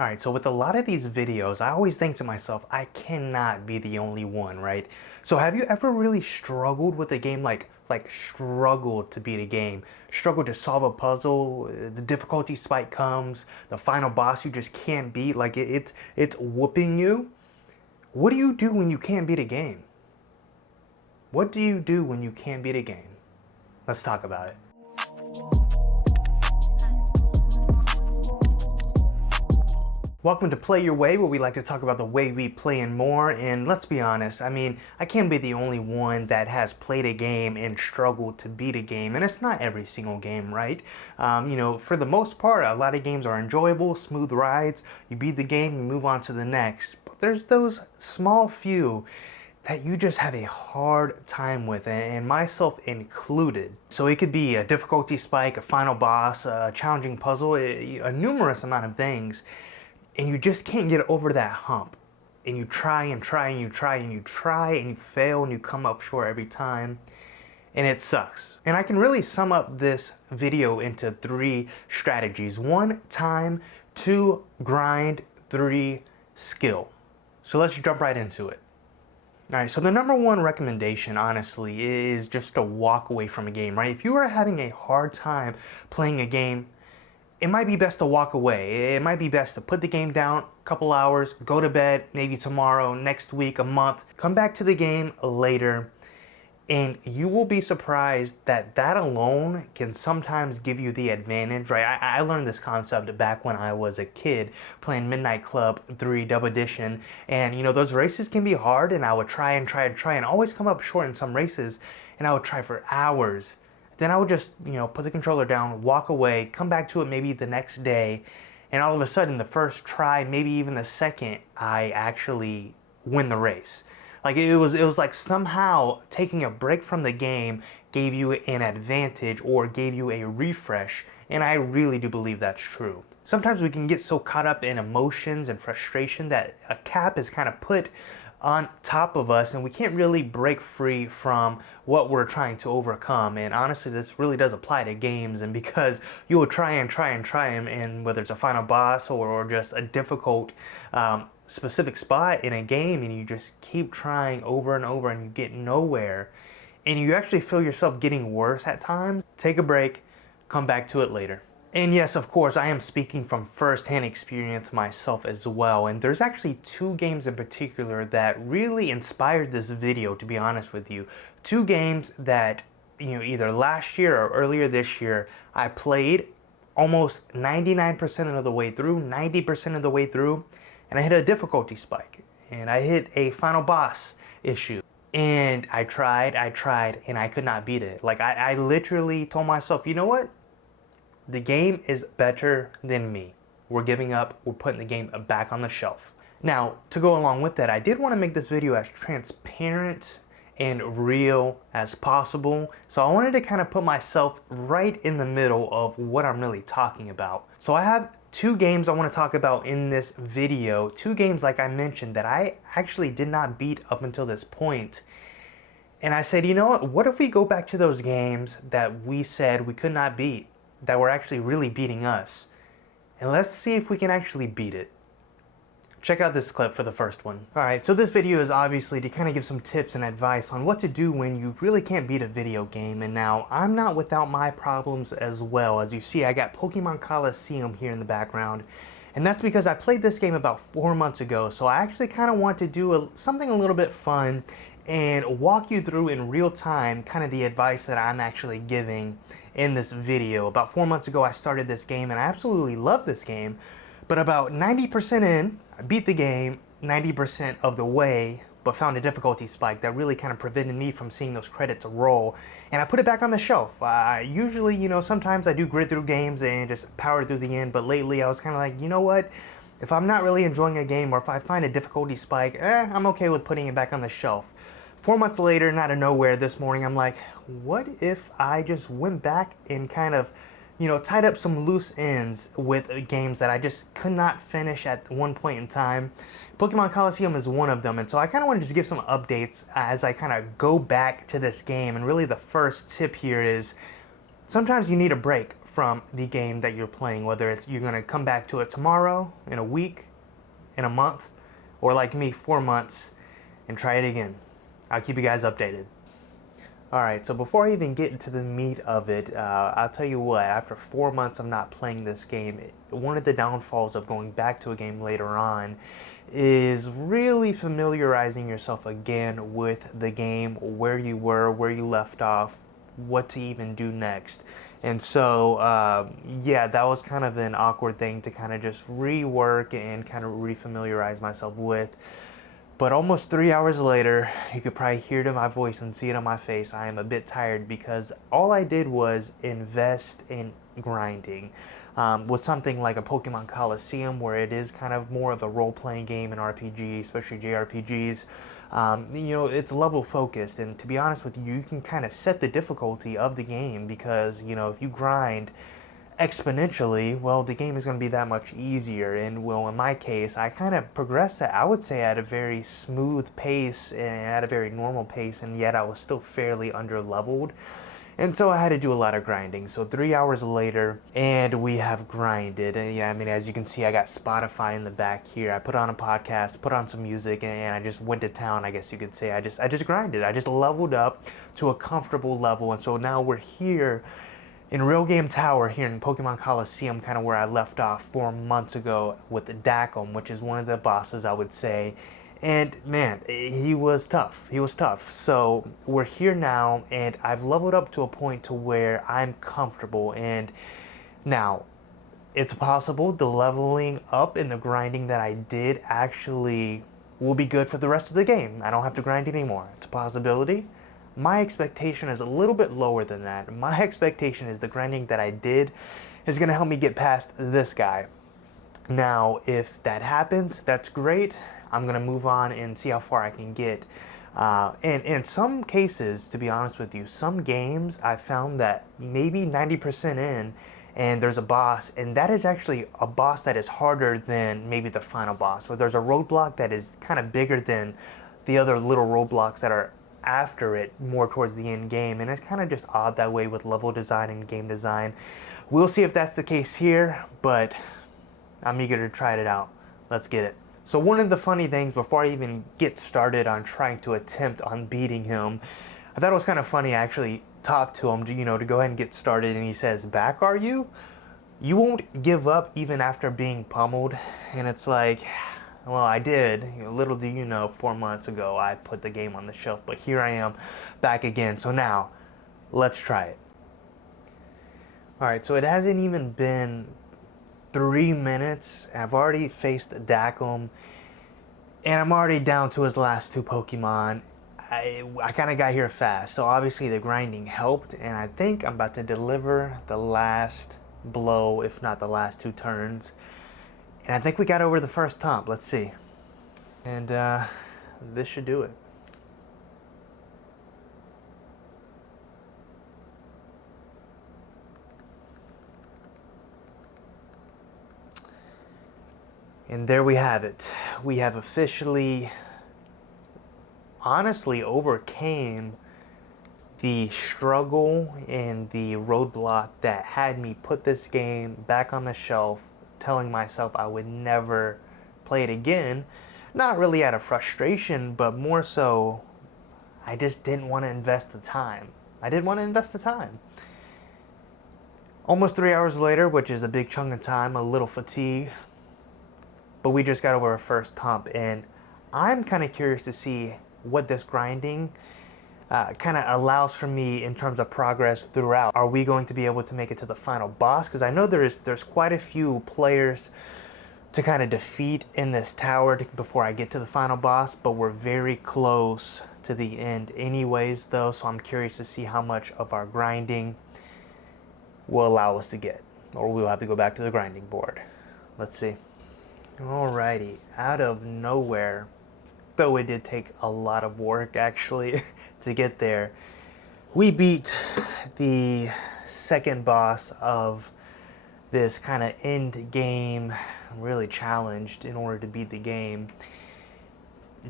Alright, so with a lot of these videos, I always think to myself, I cannot be the only one, right? So have you ever really struggled with a game, like struggled to beat a game? Struggled to solve a puzzle, the difficulty spike comes, the final boss you just can't beat, like it's whooping you? What do you do when you can't beat a game? What do you do when you can't beat a game? Let's talk about it. Welcome to Play Your Way, where we like to talk about the way we play and more. And let's be honest, I mean, I can't be the only one that has played a game and struggled to beat a game. And it's not every single game, right? For the most part, a lot of games are enjoyable, smooth rides. You beat the game, you move on to the next. But there's those small few that you just have a hard time with, and myself included. So it could be a difficulty spike, a final boss, a challenging puzzle, a numerous amount of things. And you just can't get over that hump. And you try and try and you try and you try and you fail and you come up short every time. And it sucks. And I can really sum up this video into 3 strategies. 1, time. 2, grind. 3, skill. So let's jump right into it. Alright, so the number 1 recommendation, honestly, is just to walk away from a game, right? If you are having a hard time playing a game, it might be best to walk away. It might be best to put the game down a couple hours, go to bed, maybe tomorrow, next week, a month, come back to the game later, and you will be surprised that that alone can sometimes give you the advantage, right? I learned this concept back when I was a kid playing Midnight Club 3 Dub Edition, and those races can be hard, and I would try and always come up short in some races, and I would try for hours. Then I would just, put the controller down, walk away, come back to it maybe the next day, and all of a sudden the first try, maybe even the second, I actually win the race. Like it was like somehow taking a break from the game gave you an advantage or gave you a refresh, and I really do believe that's true. Sometimes we can get so caught up in emotions and frustration that a cap is kind of put on top of us and we can't really break free from what we're trying to overcome. And honestly, this really does apply to games, and because you will try them, and whether it's a final boss or just a difficult specific spot in a game, and you just keep trying over and over and you get nowhere, and you actually feel yourself getting worse at times, take a break, come back to it later. And yes, of course, I am speaking from first-hand experience myself as well. And there's actually 2 games in particular that really inspired this video, to be honest with you. 2 games that, either last year or earlier this year, I played almost 99% of the way through, 90% of the way through, and I hit a difficulty spike. And I hit a final boss issue. And I tried, and I could not beat it. Like, I literally told myself, you know what? The game is better than me. We're giving up. We're putting the game back on the shelf. Now, to go along with that, I did want to make this video as transparent and real as possible. So I wanted to kind of put myself right in the middle of what I'm really talking about. So I have 2 games I want to talk about in this video. 2 games, like I mentioned, that I actually did not beat up until this point. And I said, you know what if we go back to those games that we said we could not beat, that were actually really beating us, and let's see if we can actually beat it. Check out this clip for the first one. Alright, so this video is obviously to kind of give some tips and advice on what to do when you really can't beat a video game. And now, I'm not without my problems as well. As you see, I got Pokémon Colosseum here in the background, and that's because I played this game about 4 months ago. So I actually kind of want to do something a little bit fun and walk you through in real time kind of the advice that I'm actually giving in this video. About 4 months ago I started this game, and I absolutely love this game, but about 90% in, I beat the game 90% of the way, but found a difficulty spike that really kind of prevented me from seeing those credits roll, and I put it back on the shelf. Usually, sometimes I do grit through games and just power through the end, but lately I was kind of like, you know what? If I'm not really enjoying a game, or if I find a difficulty spike, I'm okay with putting it back on the shelf. 4 months later, and out of nowhere this morning, I'm like, what if I just went back and kind of, tied up some loose ends with games that I just could not finish at one point in time. Pokemon Colosseum is one of them, and so I kind of want to just give some updates as I kind of go back to this game. And really the first tip here is, sometimes you need a break from the game that you're playing, whether it's you're going to come back to it tomorrow, in a week, in a month, or like me, 4 months, and try it again. I'll keep you guys updated. Alright, so before I even get into the meat of it, I'll tell you what, after 4 months of not playing this game, one of the downfalls of going back to a game later on is really familiarizing yourself again with the game, where you were, where you left off, what to even do next. And so, yeah, that was kind of an awkward thing to kind of just rework and kind of refamiliarize myself with. But almost 3 hours later, you could probably hear it in my voice and see it on my face. I am a bit tired because all I did was invest in grinding. With something like a Pokemon Colosseum, where it is kind of more of a role-playing game and RPG, especially JRPGs, you know, it's level focused. And to be honest with you, you can kind of set the difficulty of the game because, you know, if you grind exponentially, well, the game is going to be that much easier. And well, in my case, I kind of progressed I would say at a very smooth pace and at a very normal pace, and yet I was still fairly under leveled. And so I had to do a lot of grinding. So 3 hours later, and we have grinded. And yeah, I mean, as you can see, I got Spotify in the back here. I put on a podcast, put on some music, and I just went to town, I guess you could say. I just grinded. I just leveled up to a comfortable level. And so now we're here in Real Game Tower here in Pokemon Colosseum, kind of where I left off 4 months ago with the Dakum, which is one of the bosses, I would say. And man, he was tough. He was tough. So we're here now, and I've leveled up to a point to where I'm comfortable. And now, it's possible the leveling up and the grinding that I did actually will be good for the rest of the game. I don't have to grind anymore. It's a possibility. My expectation is a little bit lower than that. My expectation is the grinding that I did is going to help me get past this guy. Now, if that happens, that's great. I'm going to move on and see how far I can get. And in some cases, to be honest with you, some games I found that maybe 90% in and there's a boss, and that is actually a boss that is harder than maybe the final boss. Or there's a roadblock that is kind of bigger than the other little roadblocks that are after it, more towards the end game. And it's kind of just odd that way with level design and game design. We'll see if that's the case here, but I'm eager to try it out. Let's get it. So one of the funny things before I even get started on trying to attempt on beating him, I thought it was kind of funny. I actually talked to him to, you know, to go ahead and get started, and he says, "Back are you? You won't give up even after being pummeled?" And it's like, well, I did. Little do you know, 4 months ago I put the game on the shelf, but here I am back again. So now, let's try it. Alright, so it hasn't even been 3 minutes. I've already faced Dakum, and I'm already down to his last 2 Pokemon. I kind of got here fast, so obviously the grinding helped, and I think I'm about to deliver the last blow, if not the last 2 turns. And I think we got over the first top. Let's see. And this should do it. And there we have it. We have officially, honestly, overcame the struggle and the roadblock that had me put this game back on the shelf, telling myself I would never play it again. Not really out of frustration, but more so, I just didn't want to invest the time. I didn't want to invest the time. Almost 3 hours later, which is a big chunk of time, a little fatigue, but we just got over our first hump, and I'm kind of curious to see what this grinding kind of allows for me in terms of progress throughout. Are we going to be able to make it to the final boss? Because I know there's quite a few players to kind of defeat in this tower before I get to the final boss, but we're very close to the end anyways though, so I'm curious to see how much of our grinding will allow us to get, or we'll have to go back to the grinding board. Let's see. Alrighty, out of nowhere, though it did take a lot of work actually to get there, we beat the second boss of this kind of end game, really challenged in order to beat the game.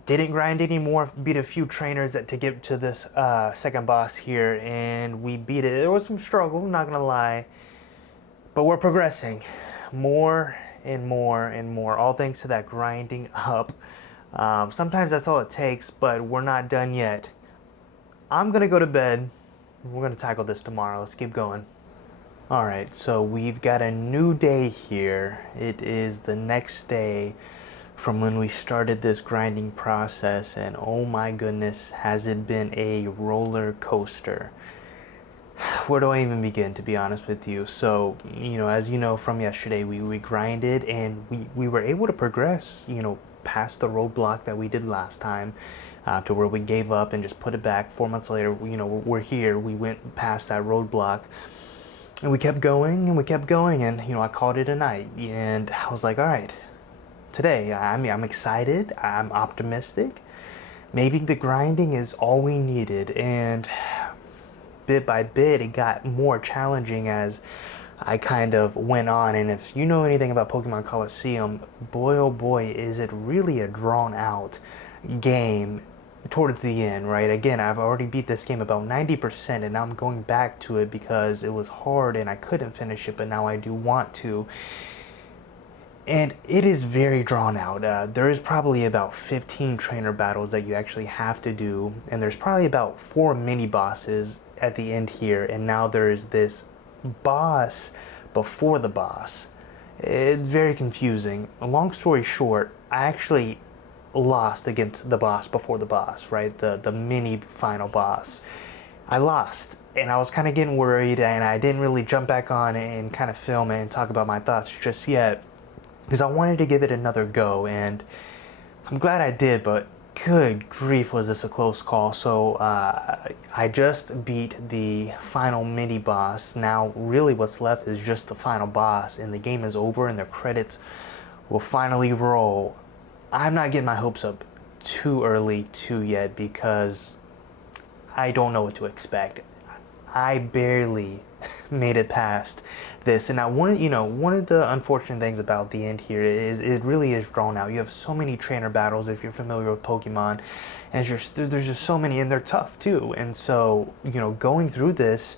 Didn't grind anymore, beat a few trainers to get to this second boss here, and we beat it. There was some struggle, not gonna lie. But we're progressing more and more and more, all thanks to that grinding up. Sometimes that's all it takes, but we're not done yet. I'm gonna go to bed. We're gonna tackle this tomorrow. Let's keep going. Alright, so we've got a new day here. It is the next day from when we started this grinding process, and oh my goodness, has it been a roller coaster. Where do I even begin, to be honest with you? So, as you know from yesterday, we grinded and we were able to progress, past the roadblock that we did last time, to where we gave up and just put it back. 4 months later, we're here. We went past that roadblock and we kept going and we kept going, and, I called it a night, and I was like, all right, today, I'm excited, I'm optimistic. Maybe the grinding is all we needed, and bit by bit it got more challenging as I kind of went on. And if you know anything about Pokemon Colosseum, boy oh boy, is it really a drawn out game towards the end, right? Again, I've already beat this game about 90%, and now I'm going back to it because it was hard and I couldn't finish it, but now I do want to. And it is very drawn out. There is probably about 15 trainer battles that you actually have to do, and there's probably about 4 mini bosses at the end here, and now there's this boss before the boss. It's very confusing. Long story short, I actually lost against the boss before the boss, right? The mini final boss. I lost, and I was kind of getting worried, and I didn't really jump back on and kind of film it and talk about my thoughts just yet, because I wanted to give it another go, and I'm glad I did, but good grief, was this a close call. So I just beat the final mini boss. Now really what's left is just the final boss, and the game is over and the credits will finally roll. I'm not getting my hopes up too early too yet, because I don't know what to expect. I barely made it past this, and one of the unfortunate things about the end here is it really is drawn out. You have so many trainer battles if you're familiar with Pokemon, and there's just so many, and they're tough too. And so going through this,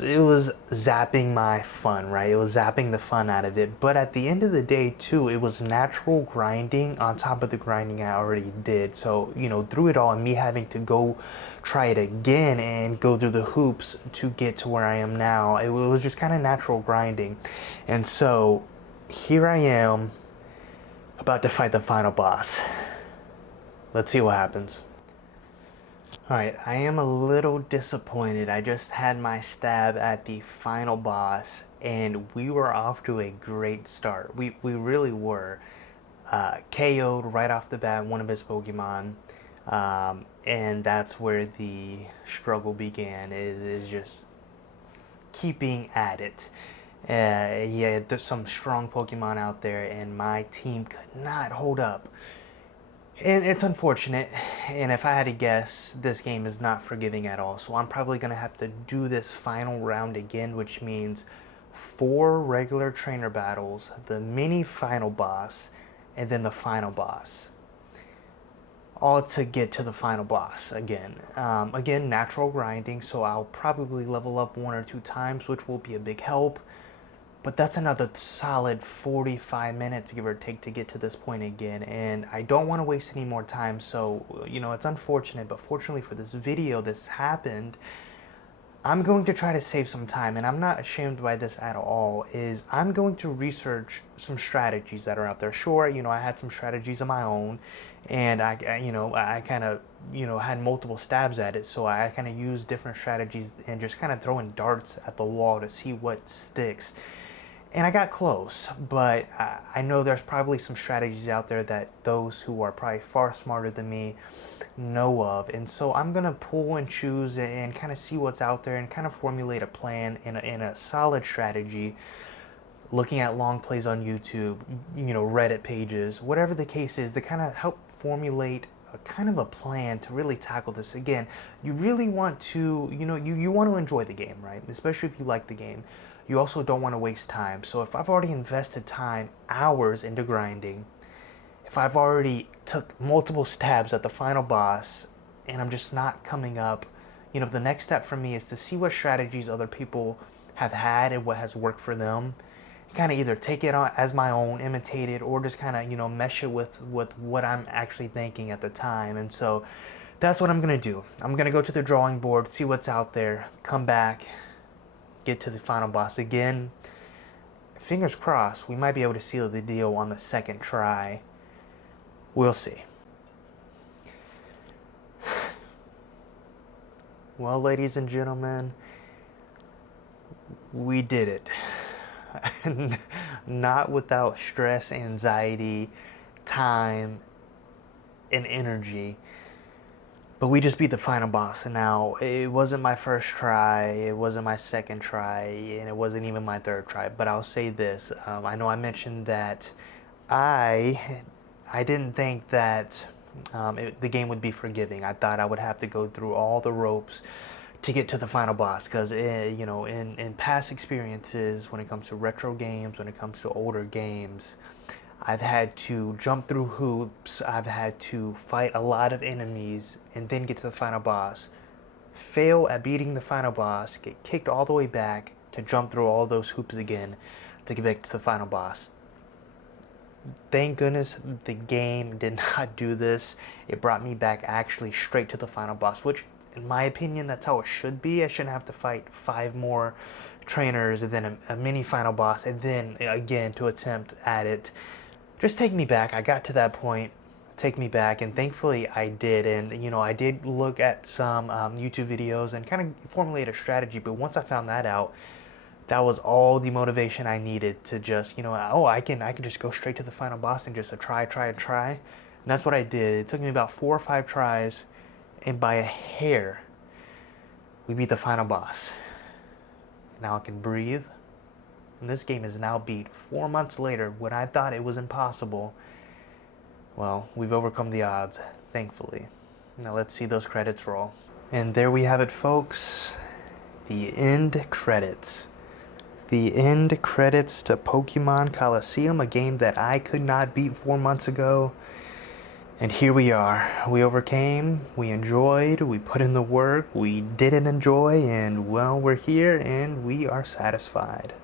it was zapping my fun, right? It was zapping the fun out of it. But at the end of the day too, it was natural grinding on top of the grinding I already did. So through it all, and me having to go try it again and go through the hoops to get to where I am now, it was just kind of natural grinding. And so here I am about to fight the final boss. Let's see what happens. Alright, I am a little disappointed. I just had my stab at the final boss, and we were off to a great start. We really were. KO'd right off the bat one of his Pokemon, and that's where the struggle began, is just keeping at it. Yeah, there's some strong Pokemon out there, and my team could not hold up. And it's unfortunate, and if I had to guess, this game is not forgiving at all. So I'm probably going to have to do this final round again, which means 4 regular trainer battles, the mini final boss, and then the final boss. All to get to the final boss again. Again, natural grinding, so I'll probably level up 1 or 2 times, which will be a big help. But that's another solid 45 minutes, give or take, to get to this point again. And I don't want to waste any more time, so, it's unfortunate. But fortunately for this video, this happened. I'm going to try to save some time, and I'm not ashamed by this at all, is I'm going to research some strategies that are out there. Sure, I had some strategies of my own, and I kind of, had multiple stabs at it, so I kind of used different strategies and just kind of throwing darts at the wall to see what sticks. And I got close, but I know there's probably some strategies out there that those who are probably far smarter than me know of. And so I'm going to pull and choose and kind of see what's out there and kind of formulate a plan in a solid strategy, looking at long plays on YouTube, Reddit pages, whatever the case is, to kind of help formulate a kind of a plan to really tackle this. Again, you really want to, you want to enjoy the game, right? Especially if you like the game. You also don't want to waste time. So if I've already invested time, hours into grinding, if I've already took multiple stabs at the final boss, and I'm just not coming up, the next step for me is to see what strategies other people have had and what has worked for them. Kind of either take it on as my own, imitate it, or just kind of, you know, mesh it with what I'm actually thinking at the time. And so that's what I'm gonna do. I'm gonna go to the drawing board, see what's out there, come back, get to the final boss again. Fingers crossed, we might be able to seal the deal on the second try. We'll see. Well, ladies and gentlemen, we did it. Not without stress, anxiety, time, and energy. But we just beat the final boss. And now, it wasn't my first try, it wasn't my second try, and it wasn't even my third try. But I'll say this, I know I mentioned that I didn't think that the game would be forgiving. I thought I would have to go through all the ropes to get to the final boss, because you know, in past experiences, when it comes to retro games, when it comes to older games, I've had to jump through hoops, I've had to fight a lot of enemies and then get to the final boss, fail at beating the final boss, get kicked all the way back to jump through all those hoops again to get back to the final boss. Thank goodness the game did not do this. It brought me back actually straight to the final boss, which in my opinion, that's how it should be. I shouldn't have to fight 5 more trainers and then a mini final boss and then again to attempt at it. Just take me back. I got to that point. Take me back, and thankfully I did. And you know, I did look at some YouTube videos and kind of formulate a strategy, but once I found that out, that was all the motivation I needed to just, you know, oh, I can just go straight to the final boss and just try. And that's what I did. It took me about 4 or 5 tries, and by a hair, we beat the final boss. Now I can breathe. And this game is now beat 4 months later when I thought it was impossible. Well, we've overcome the odds, thankfully. Now let's see those credits roll. And there we have it, folks. The end credits. The end credits to Pokemon Colosseum, a game that I could not beat 4 months ago. And here we are. We overcame, we enjoyed, we put in the work, we didn't enjoy, and well, we're here and we are satisfied.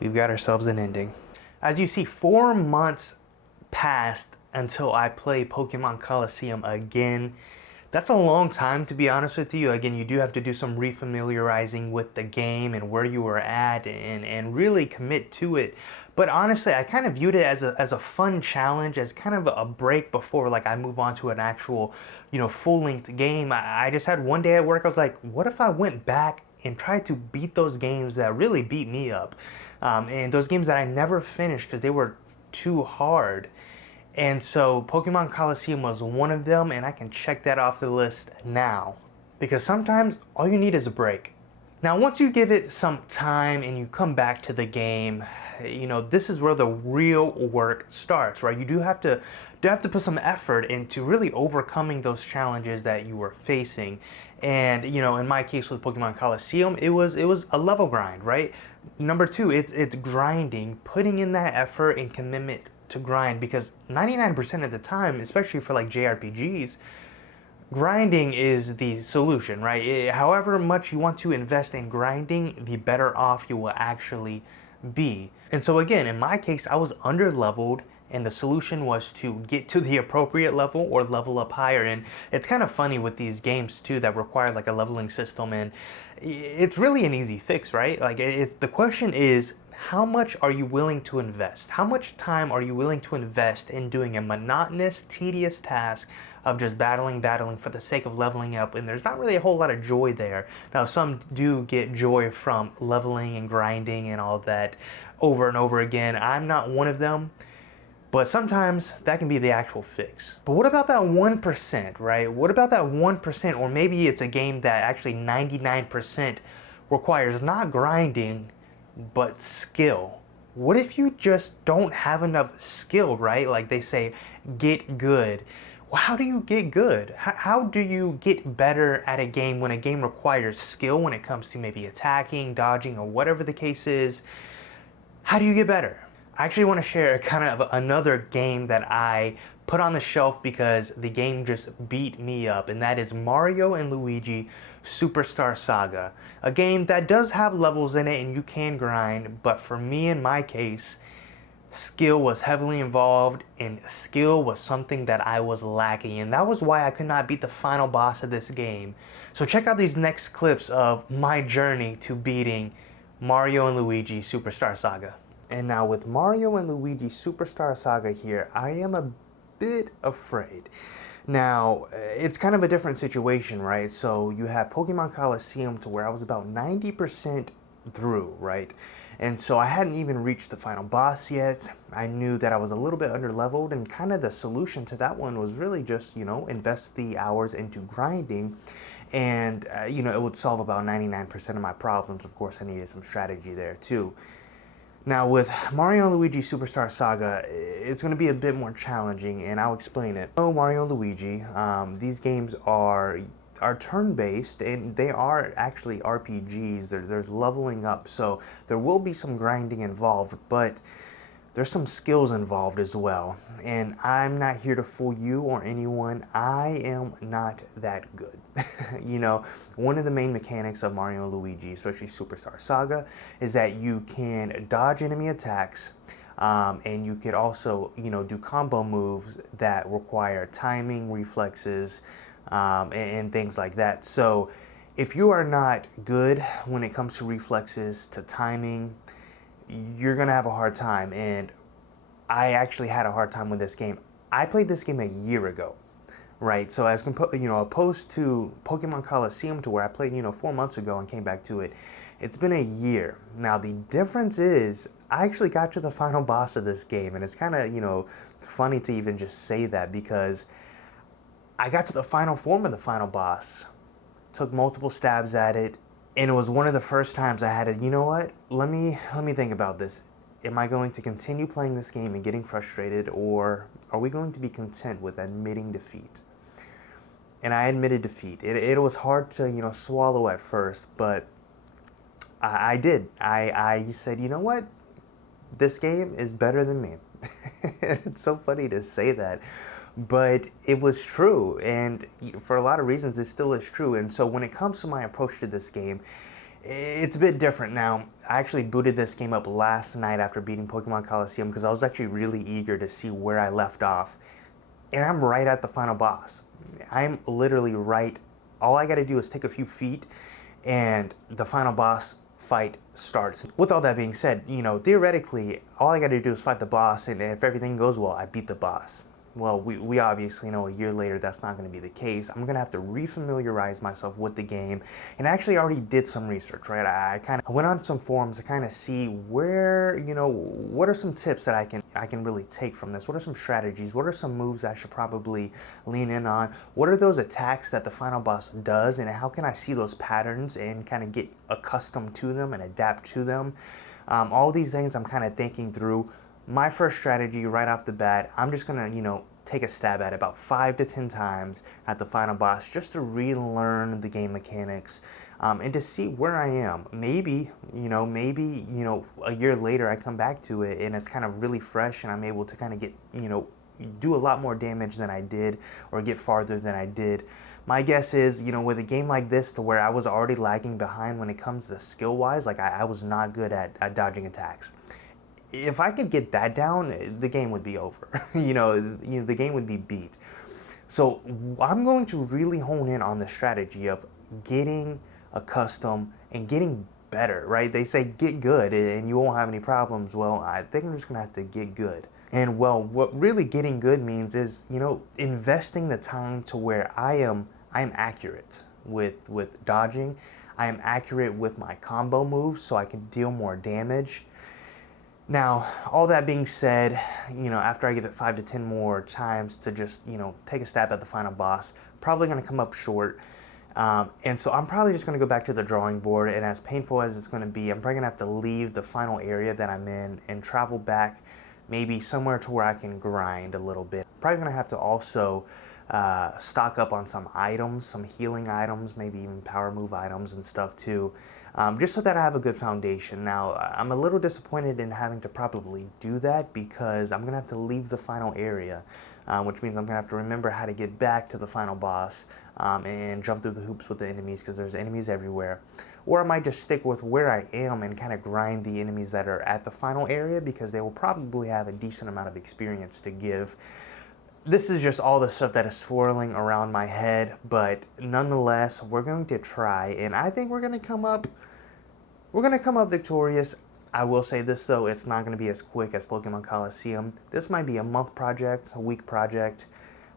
We've got ourselves an ending. As you see, 4 months passed until I play Pokemon Colosseum again. That's a long time, to be honest with you. Again, you do have to do some refamiliarizing with the game and where you were at and really commit to it. But honestly, I kind of viewed it as a fun challenge, as kind of a break before like I move on to an actual, you know, full-length game. I just had one day at work, I was like, what if I went back and tried to beat those games that really beat me up? And those games that I never finished because they were too hard. And so Pokemon Colosseum was one of them, and I can check that off the list now. Because sometimes all you need is a break. Now once you give it some time and you come back to the game, you know, this is where the real work starts, right? You do have to put some effort into really overcoming those challenges that you were facing. And you know, in my case with Pokemon Colosseum, it was a level grind, right? Number 2, it's grinding, putting in that effort and commitment to grind, because 99% of the time, especially for like JRPGs, grinding is the solution, right? However much you want to invest in grinding, the better off you will actually be. And so again, in my case, I was under leveled, and the solution was to get to the appropriate level or level up higher. And it's kind of funny with these games too that require like a leveling system, and it's really an easy fix, right? Like the question is, how much are you willing to invest? How much time are you willing to invest in doing a monotonous, tedious task of just battling for the sake of leveling up? And there's not really a whole lot of joy there. Now, some do get joy from leveling and grinding and all that over and over again. I'm not one of them, but sometimes that can be the actual fix. But what about that 1%, right? What about that 1%? Or maybe it's a game that actually 99% requires not grinding, but skill. What if you just don't have enough skill, right? Like they say, get good. Well, how do you get good? How do you get better at a game when a game requires skill when it comes to maybe attacking, dodging, or whatever the case is? How do you get better? I actually want to share kind of another game that I put on the shelf because the game just beat me up, and that is Mario and Luigi Superstar Saga. A game that does have levels in it and you can grind, but for me in my case, skill was heavily involved, and skill was something that I was lacking, and that was why I could not beat the final boss of this game. So check out these next clips of my journey to beating Mario and Luigi Superstar Saga. And now with Mario and Luigi Superstar Saga here, I am a bit afraid. Now, it's kind of a different situation, right? So you have Pokemon Colosseum to where I was about 90% through, right? And so I hadn't even reached the final boss yet. I knew that I was a little bit underleveled, and kind of the solution to that one was really just, invest the hours into grinding, and, it would solve about 99% of my problems. Of course, I needed some strategy there too. Now with Mario and Luigi Superstar Saga, it's going to be a bit more challenging, and I'll explain it. So Mario and Luigi, these games are turn-based, and they are actually RPGs. There's leveling up, so there will be some grinding involved, but there's some skills involved as well. And I'm not here to fool you or anyone. I am not that good. One of the main mechanics of Mario and Luigi, especially Superstar Saga, is that you can dodge enemy attacks, and you could also, do combo moves that require timing, reflexes, and things like that. So if you are not good when it comes to reflexes, to timing, you're gonna have a hard time. And I actually had a hard time with this game. I played this game a year ago, right? So as opposed to Pokemon Colosseum, to where I played 4 months ago and came back to it, it's been a year. Now the difference is I actually got to the final boss of this game, and it's kind of funny to even just say that, because I got to the final form of the final boss, took multiple stabs at it, and it was one of the first times I had to, let me think about this. Am I going to continue playing this game and getting frustrated, or are we going to be content with admitting defeat? And I admitted defeat. It was hard to, swallow at first, but I did. I said, you know what? This game is better than me. It's so funny to say that, but it was true, and for a lot of reasons it still is true. And so when it comes to my approach to this game, it's a bit different. Now, I actually booted this game up last night after beating Pokemon Colosseum, because I was actually really eager to see where I left off, and I'm right at the final boss. I'm literally right. All I got to do is take a few feet and the final boss fight starts. With all that being said, theoretically, all I got to do is fight the boss, and if everything goes well, I beat the boss. Well, we obviously know a year later that's not going to be the case. I'm going to have to refamiliarize myself with the game, and I actually already did some research, right? I went on some forums to kind of see where, what are some tips that I can really take from this? What are some strategies? What are some moves I should probably lean in on? What are those attacks that the final boss does, and how can I see those patterns and kind of get accustomed to them and adapt to them? All these things I'm kind of thinking through. My first strategy right off the bat, I'm just gonna, take a stab at it about 5 to 10 times at the final boss, just to relearn the game mechanics, and to see where I am. Maybe a year later I come back to it and it's kind of really fresh, and I'm able to kind of get, do a lot more damage than I did, or get farther than I did. My guess is, with a game like this, to where I was already lagging behind when it comes to skill-wise, like I was not good at dodging attacks. If I could get that down, the game would be over. The game would be beat. So I'm going to really hone in on the strategy of getting accustomed and getting better, right? They say get good and you won't have any problems. Well, I think I'm just gonna have to get good. And well, what really getting good means is, investing the time to where I am accurate with dodging. I am accurate with my combo moves, so I can deal more damage. Now, all that being said, after I give it 5 to 10 more times to just, take a stab at the final boss, probably going to come up short. And so I'm probably just going to go back to the drawing board, and as painful as it's going to be, I'm probably going to have to leave the final area that I'm in and travel back maybe somewhere to where I can grind a little bit. Probably going to have to also stock up on some items, some healing items, maybe even power move items and stuff too. just so that I have a good foundation. Now, I'm a little disappointed in having to probably do that because I'm going to have to leave the final area, which means I'm going to have to remember how to get back to the final boss and jump through the hoops with the enemies because there's enemies everywhere. Or I might just stick with where I am and kind of grind the enemies that are at the final area because they will probably have a decent amount of experience to give. This is just all the stuff that is swirling around my head, but nonetheless, we're going to try, and I think we're going to come up victorious. I will say this though, it's not going to be as quick as Pokemon Colosseum. This might be a month project, a week project.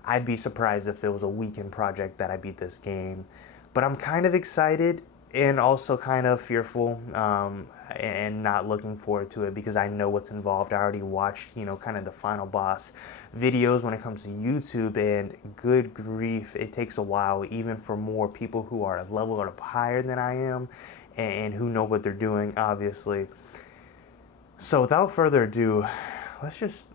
I'd be surprised if it was a weekend project that I beat this game. But I'm kind of excited and also kind of fearful and not looking forward to it because I know what's involved. I already watched, kind of the final boss videos when it comes to YouTube, and good grief, it takes a while even for more people who are a level up higher than I am and who know what they're doing, obviously. So without further ado, let's just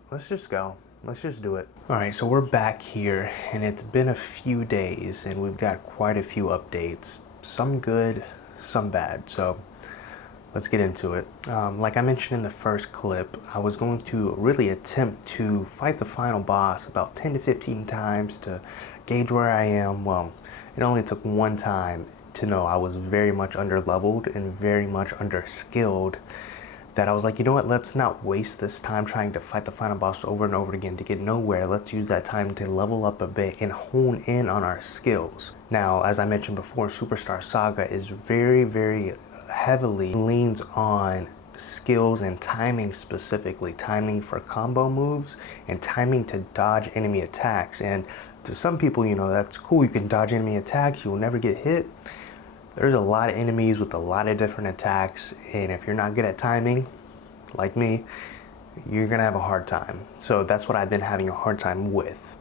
go. Let's just do it. All right, so we're back here, and it's been a few days, and we've got quite a few updates. Some good, some bad. So let's get into it. Like I mentioned in the first clip, I was going to really attempt to fight the final boss about 10 to 15 times to gauge where I am. Well, it only took one time to know I was very much under-leveled and very much under-skilled, that I was like, you know what, let's not waste this time trying to fight the final boss over and over again to get nowhere. Let's use that time to level up a bit and hone in on our skills. Now, as I mentioned before, Superstar Saga is very, very heavily leans on skills and timing, specifically timing for combo moves and timing to dodge enemy attacks. And to some people, that's cool, you can dodge enemy attacks, you'll never get hit. There's a lot of enemies with a lot of different attacks, and if you're not good at timing, like me, you're gonna have a hard time. So that's what I've been having a hard time with.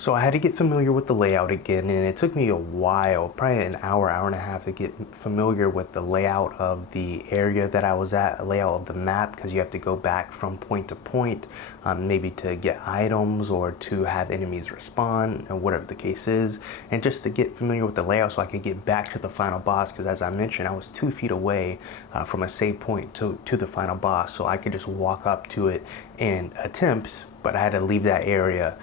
So I had to get familiar with the layout again, and it took me a while, probably an hour, hour and a half to get familiar with the layout of the area that I was at, a layout of the map, because you have to go back from point to point, maybe to get items or to have enemies respawn, or whatever the case is, and just to get familiar with the layout so I could get back to the final boss, because as I mentioned, I was 2 feet away from a save point to the final boss, so I could just walk up to it and attempt, but I had to leave that area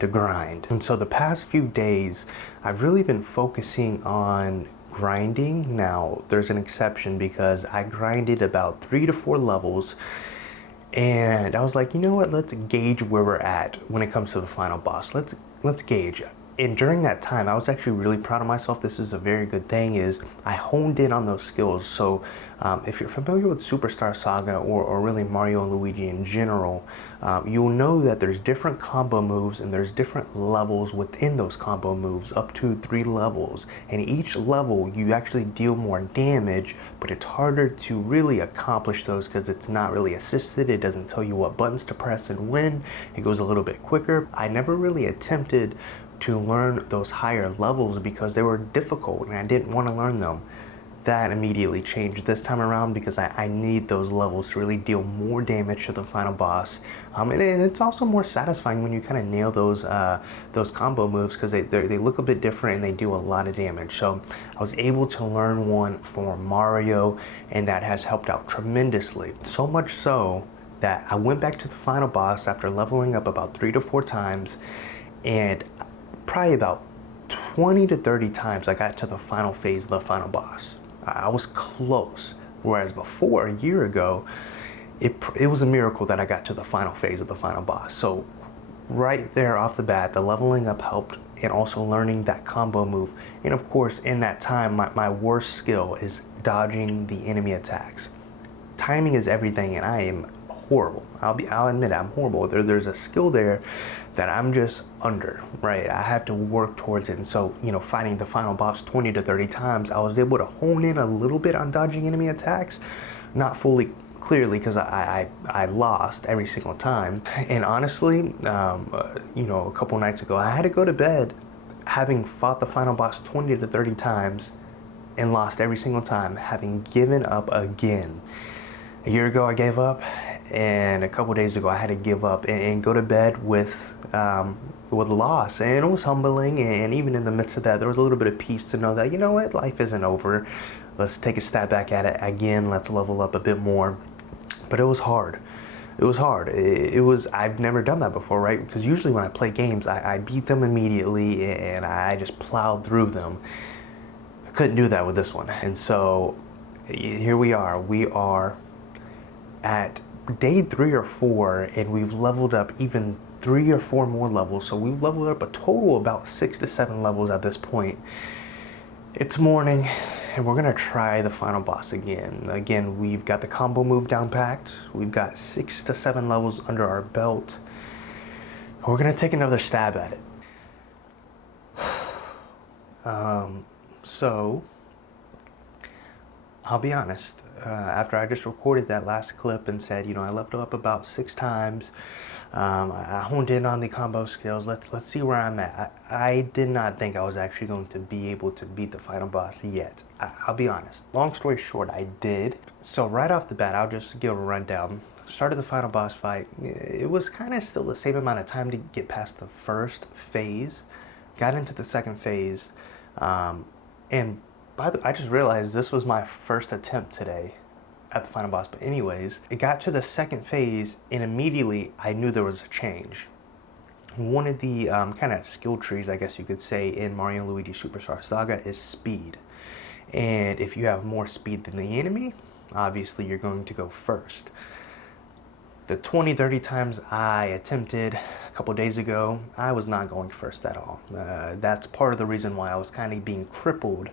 to grind. And so the past few days, I've really been focusing on grinding. Now, there's an exception because I grinded about 3 to 4 levels, and I was like, you know what, let's gauge where we're at when it comes to the final boss. Let's gauge. And during that time, I was actually really proud of myself. This is a very good thing, is I honed in on those skills. So if you're familiar with Superstar Saga or really Mario and Luigi in general, you'll know that there's different combo moves and there's different levels within those combo moves, up to 3 levels. And each level, you actually deal more damage, but it's harder to really accomplish those because it's not really assisted. It doesn't tell you what buttons to press and when. It goes a little bit quicker. I never really attempted to learn those higher levels because they were difficult and I didn't want to learn them. That immediately changed this time around because I need those levels to really deal more damage to the final boss. And it's also more satisfying when you kind of nail those combo moves because they look a bit different and they do a lot of damage. So I was able to learn one for Mario, and that has helped out tremendously. So much so that I went back to the final boss after leveling up about 3 to 4 times, and probably about 20 to 30 times I got to the final phase of the final boss. I was close. Whereas before, a year ago, it was a miracle that I got to the final phase of the final boss. So right there off the bat, the leveling up helped, and also learning that combo move. And of course, in that time, my worst skill is dodging the enemy attacks. Timing is everything, and I am horrible. I'll admit it, I'm horrible. There's a skill there that I'm just under, right? I have to work towards it. And so, fighting the final boss 20 to 30 times, I was able to hone in a little bit on dodging enemy attacks, not fully clearly because I lost every single time. And honestly, a couple nights ago, I had to go to bed having fought the final boss 20 to 30 times and lost every single time, having given up again. A year ago, I gave up, and a couple days ago, I had to give up and go to bed with loss. And it was humbling, and even in the midst of that, there was a little bit of peace to know that, you know what, life isn't over. Let's take a stab back at it again. Let's level up a bit more. But it was hard. It was hard. I've never done that before, right? Because usually when I play games, I beat them immediately and I just plowed through them. I couldn't do that with this one. And so here we are. We are at day 3 or 4 and we've leveled up even 3 or 4 more levels. So we've leveled up a total of about 6 to 7 levels at this point. It's morning and we're gonna try the final boss again. Again, we've got the combo move down packed. We've got 6 to 7 levels under our belt. We're gonna take another stab at it. So I'll be honest, after I just recorded that last clip and said, you know, I leveled up about 6 times, I honed in on the combo skills, let's see where I'm at. I did not think I was actually going to be able to beat the final boss yet. I'll be honest. Long story short, I did. So right off the bat, I'll just give a rundown. Started the final boss fight. It was kind of still the same amount of time to get past the first phase. Got into the second phase, and I just realized this was my first attempt today at the final boss. But anyways, it got to the second phase and immediately I knew there was a change. One of the kind of skill trees, I guess you could say, in Mario and Luigi Superstar Saga is speed. And if you have more speed than the enemy, obviously you're going to go first. The 20-30 times I attempted a couple days ago, I was not going first at all. That's part of the reason why I was kind of being crippled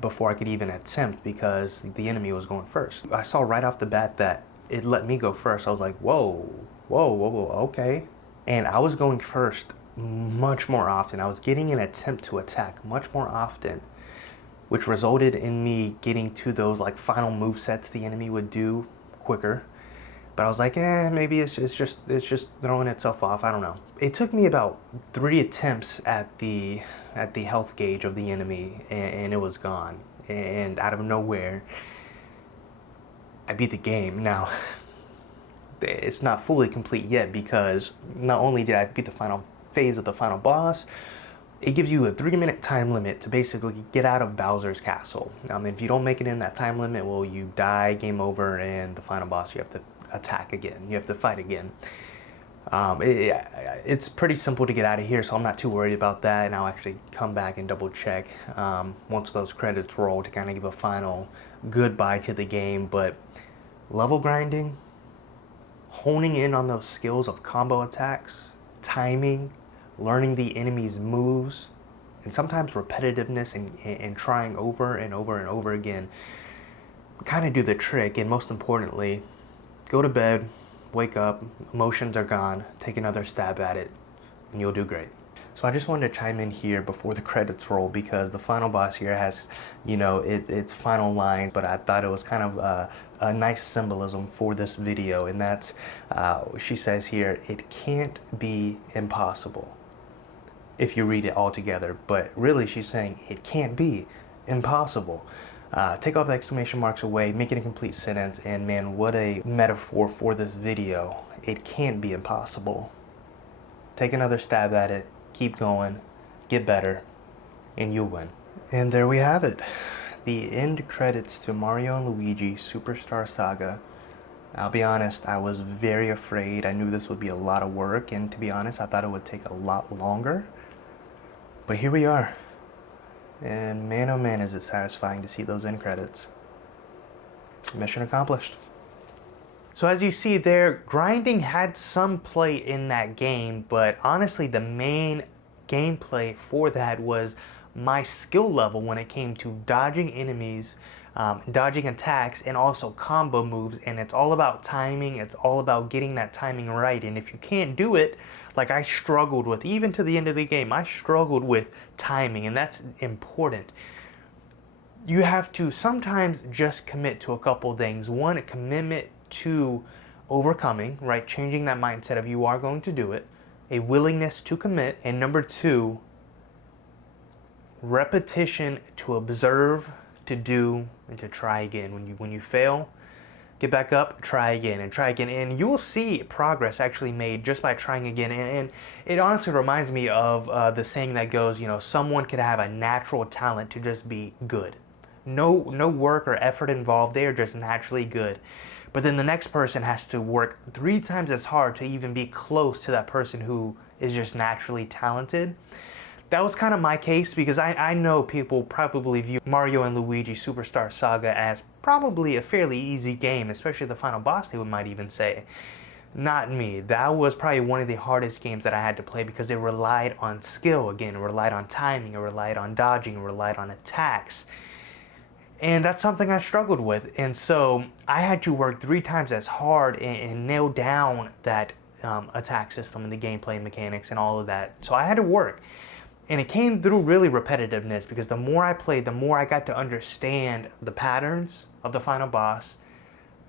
before I could even attempt, because the enemy was going first. I saw right off the bat that it let me go first. I was like, whoa, okay. And I was going first much more often. I was getting an attempt to attack much more often, which resulted in me getting to those like final move sets the enemy would do quicker. But I was like, maybe it's just throwing itself off. I don't know. It took me about 3 attempts at the health gauge of the enemy, and it was gone. And out of nowhere, I beat the game. Now, it's not fully complete yet, because not only did I beat the final phase of the final boss, it gives you a 3-minute time limit to basically get out of Bowser's castle. If you don't make it in that time limit, well, you die, game over, and the final boss, you have to attack again. You have to fight again. It's pretty simple to get out of here, so I'm not too worried about that, and I'll actually come back and double check once those credits roll to kind of give a final goodbye to the game. But level grinding, honing in on those skills of combo attacks, timing, learning the enemy's moves, and sometimes repetitiveness and trying over and over and over again kind of do the trick. And most importantly, go to bed, wake up, emotions are gone, take another stab at it, and you'll do great. So I just wanted to chime in here before the credits roll, because the final boss here has, you know, its final line, but I thought it was kind of a nice symbolism for this video, and that's, she says here, it can't be impossible if you read it all together, but really she's saying it can't be impossible. Take all the exclamation marks away, make it a complete sentence, and man, what a metaphor for this video. It can't be impossible. Take another stab at it, keep going, get better, and you'll win. And there we have it. The end credits to Mario and Luigi Superstar Saga. I'll be honest, I was very afraid. I knew this would be a lot of work, and to be honest, I thought it would take a lot longer. But here we are. And man, oh man, is it satisfying to see those end credits. Mission accomplished. So as you see there, grinding had some play in that game, but honestly the main gameplay for that was my skill level when it came to dodging enemies, dodging attacks, and also combo moves. And it's all about timing, it's all about getting that timing right. And if you can't do it, like I struggled with, even to the end of the game, I struggled with timing, and that's important. You have to sometimes just commit to a couple things. One, a commitment to overcoming, right? Changing that mindset of you are going to do it. A willingness to commit. And number 2, repetition to observe, to do, and to try again. When you fail, get back up, try again, and try again. And you'll see progress actually made just by trying again. And it honestly reminds me of the saying that goes, you know, someone could have a natural talent to just be good. No work or effort involved. They are just naturally good. But then the next person has to work 3 times as hard to even be close to that person who is just naturally talented. That was kind of my case because I know people probably view Mario and Luigi Superstar Saga as probably a fairly easy game, especially the final boss, they might even say. Not me. That was probably one of the hardest games that I had to play because it relied on skill again, it relied on timing, it relied on dodging, it relied on attacks. And that's something I struggled with. And so I had to work 3 times as hard and nail down that attack system and the gameplay mechanics and all of that. So I had to work. And it came through really repetitiveness because the more I played, the more I got to understand the patterns of the final boss.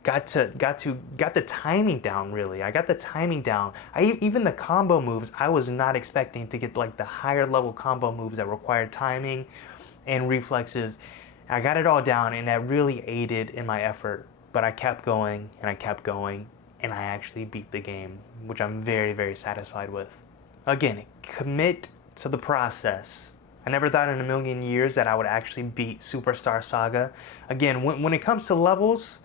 Got the timing down, really. I got the timing down. Even the combo moves, I was not expecting to get like the higher level combo moves that required timing and reflexes. I got it all down, and that really aided in my effort. But I kept going, and I kept going, and I actually beat the game, which I'm very, very satisfied with. Again, commit to the process. I never thought in a million years that I would actually beat Superstar Saga. Again, when it comes to levels,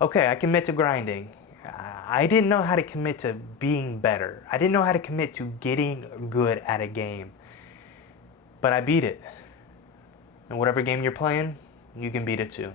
okay, I commit to grinding. I didn't know how to commit to being better. I didn't know how to commit to getting good at a game. But I beat it. And whatever game you're playing, you can beat it too.